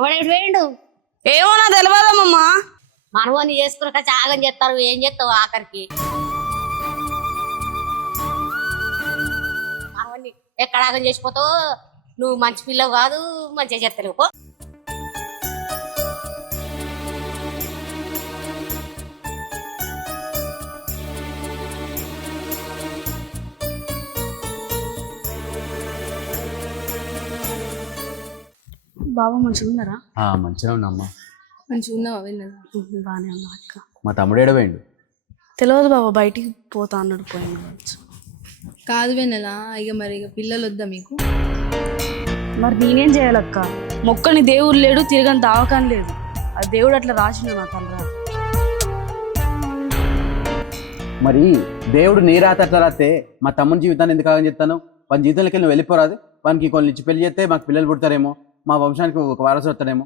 మనవాడు ఎటు పోయిండు ఏమో నా తెలియదమ్మమ్మా మనవాడిని చేసుకున్నాక త్యాగం చేస్తారు ఏం చేస్తావు ఆఖరికి? మనవాడిని ఎక్కడ ఆగం చేసిపోతావు? నువ్వు మంచి పిల్లవు కాదు మంచిగా చేస్తలేవు బాబా మంచిగా ఉన్నారా ఆ, మంచిగా ఉన్నమ్మా. మంచిగా ఉన్నావా వెళ్ళదు బాగానే ఉన్నా అక్క. మా తమ్ముడు ఏడవేండు? తెలియదు బాబా బయటికి పోతా అన్నాడు పోయిన కాదు వెన్నెలా ఇక మరి ఇక పిల్లలు వద్దా మీకు? మరి నేనేం చేయాలక్క? మొక్కని దేవుడు లేడు తిరగని దావకాని లేదు. ఆ దేవుడు అట్లా రాసిన నా తండ్రి మరి దేవుడు నీ రాత అట్లా రాస్తే మా తమ్ముని జీవితాన్ని ఎందుకు ఆగని చెప్తాను వాని జీవితంలోకి వెళ్ళి వెళ్ళిపోరాదు. వానికి కొన్ని ఇచ్చి పెళ్ళి చేస్తే మాకు పిల్లలు పుడతారేమో? మా వంశానికి ఒక వారసు వస్తాడేమో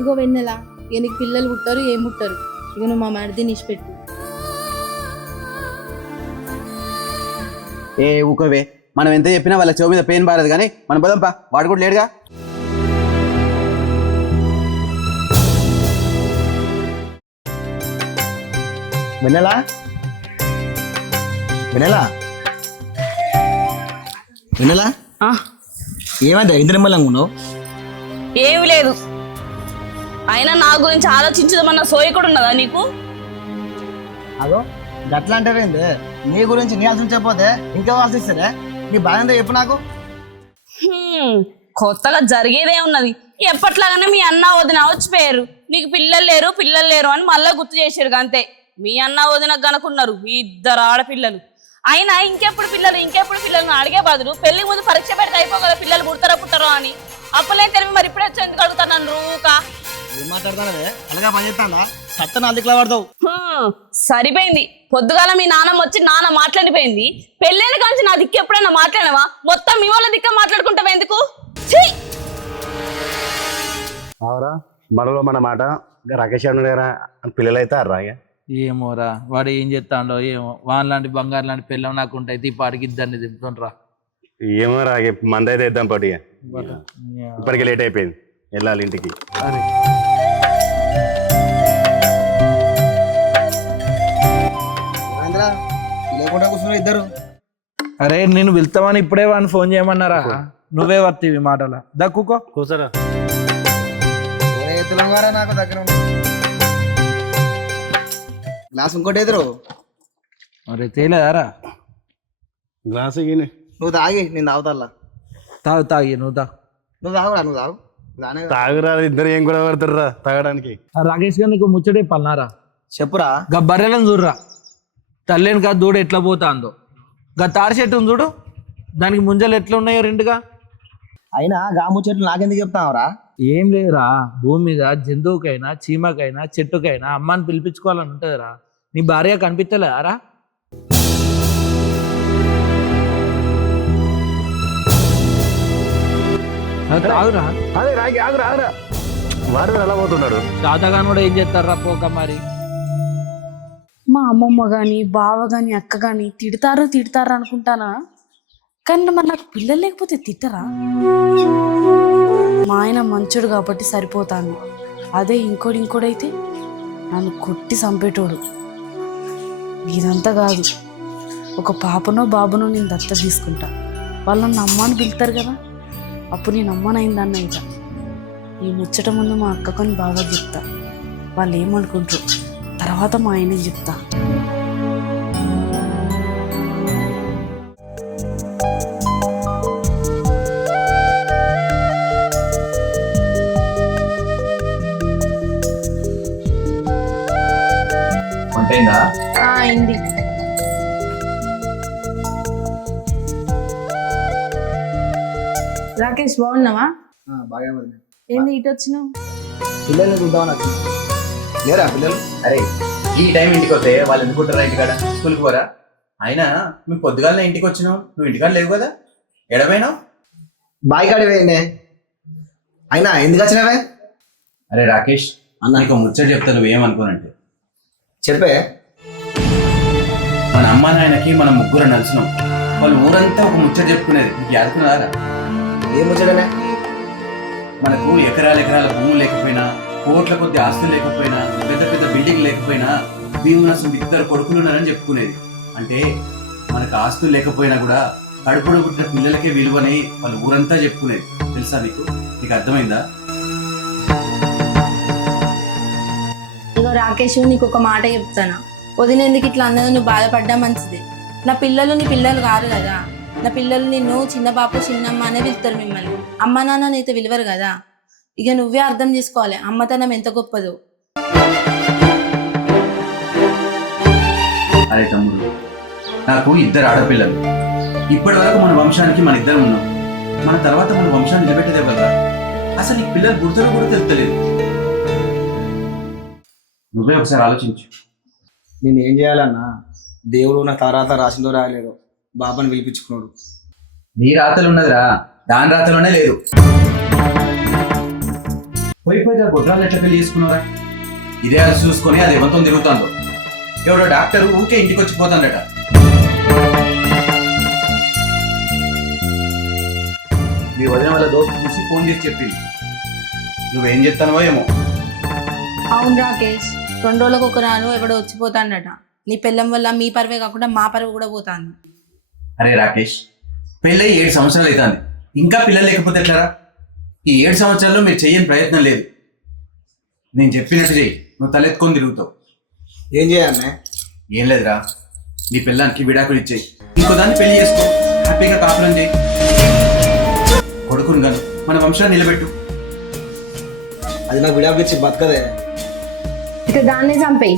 ఇగో వెన్నెలా ఇక నీకు పిల్లలు పుట్టారు ఏం పుట్టారు? ఇక నువ్వు మా మరిదిని ఇచ్చిపెట్టు ఏ ఊకవే మనం ఎంత చెప్పినా వాళ్ళ చెవి మీద పెయిన్ బారదు కానీ మనం పోదాంపా వాడు కూడా లేడుగా. వెన్నెలా? వెన్నెలా? వెన్నెలా ఏమంటే ఇంత నిమ్మలంగా ఉన్నావు? ఏమీ లేదు. అయినా నా గురించి ఆలోచించదమన్న సోయి కూడా ఉన్నదా నీకు? అదో గట్లా అంటే ఏంది నీ గురించి నీ ఆలోచించకపోతే ఇంకా ఆలోచిస్తారే? నీ బాధ ఏందో చెప్పు నాకు. కొత్తగా జరిగేదే ఉన్నది. ఎప్పట్లాగానే మీ అన్న వదిన వచ్చిపోయారు నీకు పిల్లలు లేరు పిల్లలు లేరు అని మళ్ళా గుర్తు చేశారు అంతే. మీ అన్న వదిన గనుకున్నారు ఇద్దరు ఆడపిల్లలు. అయినా ఇంకెప్పుడు పిల్లలు ఇంకెప్పుడు పిల్లలు అడిగే బదులు పెళ్ళి ముందు పరీక్ష పెడితే అయిపోగల పిల్లలు పుడతారో పుట్టారో అని. అప్పులే తెలివి మరి ఇప్పుడే వచ్చి ఎందుకు అడుగుతాను నన్ను రూకా. ఏం మాట్లాడతానవే అలాగా పని చేస్తానా సత్త నా దిక్కులా పడతావు. హ్మ్, సరిపోయింది. పొద్దుగాల మీ నాన్నమ్మ వచ్చి నాన్న మాట్లాడిపోయింది. పెళ్ళైన కాంచి నా దిక్కు ఎప్పుడైనా మాట్లాడవా మొత్తం మీ వాళ్ళ దిక్క మాట్లాడుకుంటావా ఎందుకు? మనలో మన మాట రాకేష్ అన్న దగ్గర పిల్లలు అయితే రాగా ఏమోరా వాడు ఏం చేస్తాడో ఏమో. వాన్ లాంటి బంగారు లాంటి పిల్లం నాకు ఉంటాయి. ఈ పాటికి ఇద్దరిని దింపుతుండ్రా ఏమో రా మంద అయితే ఇద్దాం పాటు ఇక. ఇప్పటికే లేట్ అయిపోయింది. వెళ్ళాలి ఇంటికి. ఏందిరా? లేకుండా కూర్చున్నారు ఇద్దరు. అరే నేను వెళ్తామని ఇప్పుడే వాడిని ఫోన్ చేయమన్నారా? నువ్వే వర్తివి మాటల. దక్కుకో. తెలంగాణ నాకు దగ్గర ఉంది. గ్లాస్ ఇంకోటి ఎదురు. మరి తేలేదారా? గ్లాస్ ఇగిన నువ్వు తాగి నేను తాగుతా తాగు తాగి నువ్వు తా నువ్వు తాగురా నువ్వు తాగు. తాగురా ఇద్దరు ఏం కూడా పడతారా తాగడానికి. రాకేష్ గారు నీకు ముచ్చటే పల్నారా చెప్పురా. గా బర్రెలను చూడరా. తల్లేని కా దూడ ఎట్లా పోతాందో. గా తాడి చెట్టు ఉంది చూడు. దానికి ముంజలు ఎట్లా ఉన్నాయో రెండుగా. అయినా గాము చెట్లు నాకెందుకు చెప్తావురా? ఏం లేదురా. భూమి మీద జంతువుకైనా చీమకైనా చెట్టుకైనా అమ్మని పిలిపించుకోవాలని ఉంటుందిరా. నీ భార్య కనిపించలేదారా అది తాగురా. అదే రాగి ఆగురా ఆగురా. వాడు ఎలా పోతున్నాడు? శాతగాను కూడా ఏం చేస్తారా పోక మరి? మా అమ్మమ్మ కానీ బావ కానీ అక్క కానీ తిడతారు తిడతారు అనుకుంటానా? కానీ మరి నాకు పిల్లలు లేకపోతే తిట్టరా? మా ఆయన మంచోడు కాబట్టి సరిపోతాను. అదే ఇంకోటి ఇంకోడైతే నన్ను కొట్టి చంపేటోడు. ఇదంతా కాదు. ఒక పాపనో బాబునో నేను దత్త తీసుకుంటా. వాళ్ళు నన్ను అమ్మ పిలుతారు కదా. అప్పుడు నేను అమ్మనైందన్న ఇక. ఈ ముచ్చట ముందు మా అక్కకొని బాగా చెప్తా. వాళ్ళు ఏమనుకుంటారు తర్వాత మా ఆయన చెప్తా. వంటైందా అయింది. రాకేష్ బాగున్నావా? బాగా. ఏంది ఇటు వచ్చినావు? పిల్లల్ని చూద్దామని వచ్చిన. లేరా పిల్లలు? అరే ఈ టైం ఇంటికి వస్తే వాళ్ళు ఎందుకు ఉంటారా ఇంటికాడ స్కూల్కి పోరా? అయినా మేము పొద్దుగాలనే ఇంటికి వచ్చినావు. నువ్వు ఇంటికాడ లేవు కదా. ఎడమైనావు బాయ్ కాడి పోయిందే. అయినా ఎందుకు వచ్చినావే? అరే రాకేష్ అన్న. నీకు ముచ్చట చెప్తా నువ్వేమనుకోనంటే చెప్పే. మన అమ్మ నాయనకి మనం ముగ్గురు నలిసినాం. వాళ్ళు ఊరంతా ఒక ముచ్చట చెప్పుకునేది. నీకు యాదుకున్నారా ఏ ముచ్చటనే? మనకు ఎకరాల ఎకరాల భూములు లేకపోయినా కోట్ల కొద్ది ఆస్తులు లేకపోయినా పెద్ద పెద్ద బిల్డింగ్ లేకపోయినా భీమునసం ఇద్దరు కొడుకులు ఉన్నారని చెప్పుకునేది. అంటే మనకు ఆస్తులు లేకపోయినా కూడా కడుపులో పుట్టిన పిల్లలకే విలువని వాళ్ళు ఊరంతా చెప్పుకునేది. తెలుసా నీకు నీకు అర్థమైందా? రాకేష్ నీకు ఒక మాట చెప్తాను? వదినేందుకు ఇట్లా అన్నది నువ్వు బాధపడ్డా మంచిది. నా పిల్లలు నీ పిల్లలు కాదు కదా. నా పిల్లలు నిన్ను చిన్న బాపు చిన్నమ్మ అనే పిలుస్తారు మిమ్మల్ని. అమ్మ నాన్న నీతో విలువరు కదా. ఇక నువ్వే అర్థం చేసుకోవాలి. అమ్మతనం ఎంత గొప్పదో. అరే తమ్ముడు నాకు ఇద్దరు ఆడపిల్లలు. ఇప్పటి వరకు మన వంశానికి మన ఇద్దరు ఉన్నాం. మన తర్వాత మన వంశాన్ని నిలబెట్టదే కదా. అసలు నీకు పిల్లలు గుర్తులు కూడా తెలుస్తలేదు. నువ్వే ఒకసారి ఆలోచించు. నేను ఏం చేయాలన్నా దేవుడు నా తర్వాత రాసిందో రాయలేదు బాబాని పిలిపించుకున్నాడు. నీ రాతలు ఉన్నదిరా దాని రాతలోనే లేదు. పోయి పోయి గొడ్రాలు ఎట్లా పెళ్ళి చేసుకున్నారా ఇదే అది చూసుకొని అది ఎవరితో తిరుగుతుందో. ఎవడో డాక్టర్ ఊకే ఇంటికి వచ్చి పోతాడట. మీ వదిన వాళ్ళ దోస్తు చూసి ఫోన్ చేసి చెప్పింది. నువ్వేం చెప్తానో ఏమో. అవును రాకేష్. రెండు రోజులకు ఒక రాను ఎవడో వచ్చిపోతాడట. నీ పిల్లం వల్ల మీ పరువే కాకుండా మా పరువు కూడా పోతాంది. అరే రాకేష్ పెళ్ళై ఏడు సంవత్సరాలు అవుతుంది ఇంకా పిల్లలు లేకపోతే ఎట్లారా? ఈ ఏడు సంవత్సరాల్లో మీరు చెయ్యని ప్రయత్నం లేదు. నేను చెప్పినట్టు చెయ్యి. నువ్వు తలెత్తుకొని తిరుగుతావు. ఏం చేయాలనే ఏం లేదురా. నీ పిల్లానికి విడాకులు ఇచ్చేయి. ఇంకో దాన్ని పెళ్ళి చేసుకో. హ్యాపీగా కాపురం చేయి. కొడుకుని గాను మన వంశాన్ని నిలబెట్టు. అది నాకు విడాకులు ఇచ్చి బతకదే. ఇక దాన్నే చంపేయి.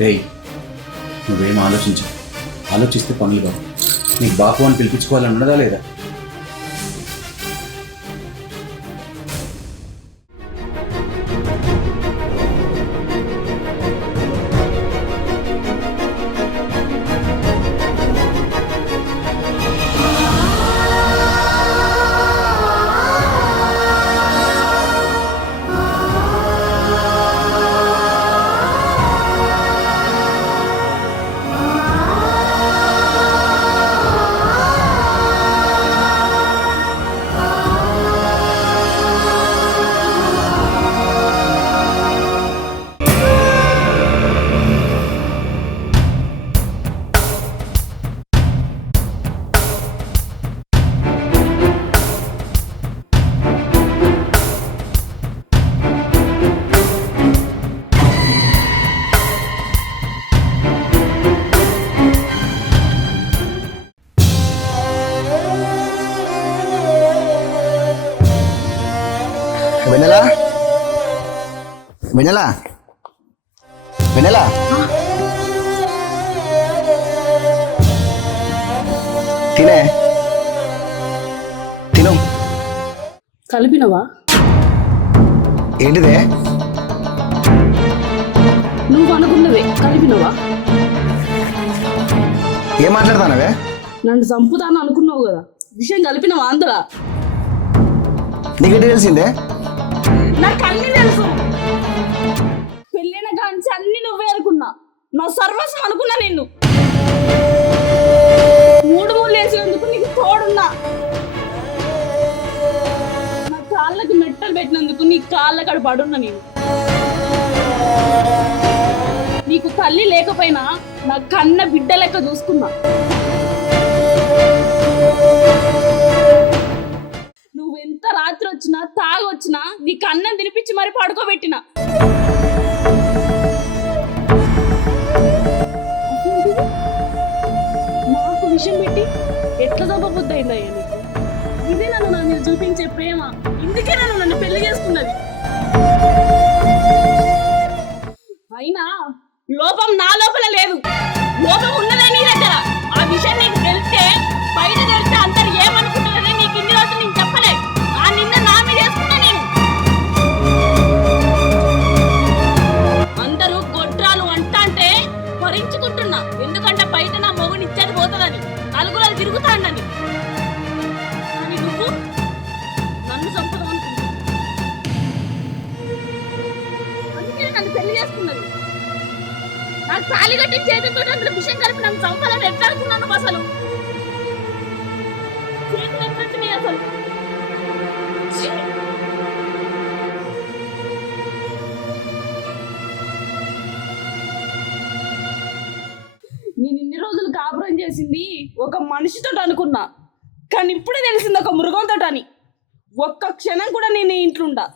రేయ్ నువ్వేం ఆలోచించు ఆలోచిస్తే పనులు కావు. నీకు బాపు అని పిలిపించుకోవాలని ఉన్నదా లేదా? వెనెలా వెనెలా తినే? తిను. కలిపినవా? ఏంటిదే? నువ్వు అనుకున్నవే కలిపినవా? ఏం మాట్లాడతానవే? నన్ను చంపుతాను అనుకున్నావు కదా విషయం కలిపినవా అందులో నీకు తెలిసిందే? నాకు అన్ని తెలుసు. పడున్న నేను నీకు తల్లి లేకపోయినా నా కన్న బిడ్డ లెక్క చూసుకున్నా. నువ్వెంత రాత్రి వచ్చినా తాగొచ్చినా నీ కన్నం తినిపించి మరి పడుకోబెట్టిన. నాకు విషయం పెట్టి ఎట్లా చంపబుద్ధి అయిందయ్యా నీకు? ఇదే నన్ను నా మీద చూపించే ప్రేమ. ఇందుకే నన్ను నన్ను పెళ్ళి చేసుకున్నది. అయినా లోపం నా లోపల ఒక మనిషితో అనుకున్నా. కానీ ఇప్పుడే తెలిసింది ఒక మృగంతో అని. ఒక్క క్షణం కూడా నేను ఇంట్లో ఉండా.